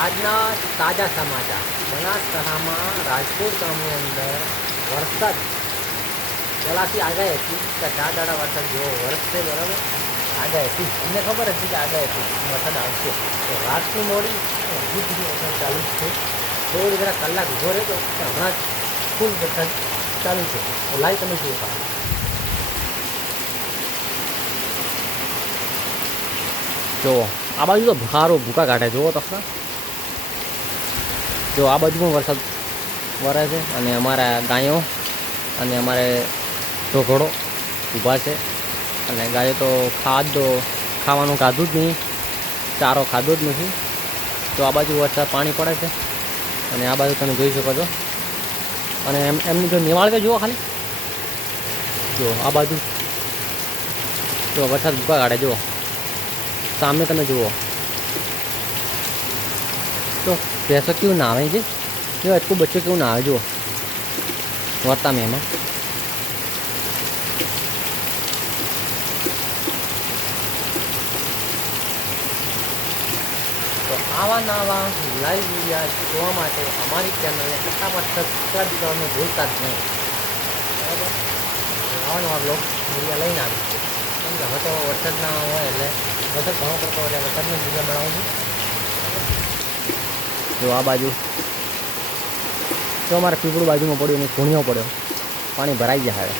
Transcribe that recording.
આજના તાજા સમાચાર બનાસકાંઠામાં રાજકોટ ગામની અંદર વરસાદ પહેલાંથી આગાહી હતી કે 4 દાડા વરસાદ જેવો વરસશે, બરાબર. આગાહી હતી, અમને ખબર હતી કે આગાહી હતી વરસાદ આવશે. તો રાતની મોડી હજી સુધી વરસાદ ચાલુ જ છે. થોડી જરા કલાક ઊભો રહેતો તો હમણાં જ ફૂલ વરસાદ ચાલુ છે. તો લાઈવ તમે જુઓ. જુઓ આ બાજુ તો ભારો ભૂકા કાઢે, જુઓ તો ખરા. જો આ બાજુ પણ વરસાદ વરે છે અને અમારા ગાયો અને અમારે ઢોકળો ઊભા છે અને ગાયો તો ખાવાનું ખાધું જ નહીં, ચારો ખાધો જ નથી. તો આ બાજુ વરસાદ પાણી પડે છે અને આ બાજુ તમે જોઈ શકો છો. અને એમની જો નિવાળ કે જુઓ ખાલી, જો આ બાજુ જો વરસાદ ભૂકા કાઢે, જુઓ સામે તમે જુઓ તો ભેંસો કેવું નાવે છે, જો એટલું બચ્ચું કેવું નાવે, જુઓ વરતા મેમાં. તો આવા નવા લાઈવ વિડીયો જોવા માટે અમારી ચેનલને ફટાફટ સબસ્ક્રાઈબ કરવાનું ભૂલતા જ નહીં, બરાબર. આવા નવા બ્લોગ વિડીયો લઈને આવી છે, કેમ કે હવે તો વરસાદ ના હોય એટલે વરસાદ ઘણો પડતો એટલે વરસાદનો વિડીયો બનાવું છું. જો આ બાજુ તો અમારે પીપળું બાજુમાં પડ્યું અને ધૂણિયો પડ્યો, પાણી ભરાઈ ગયા હવે.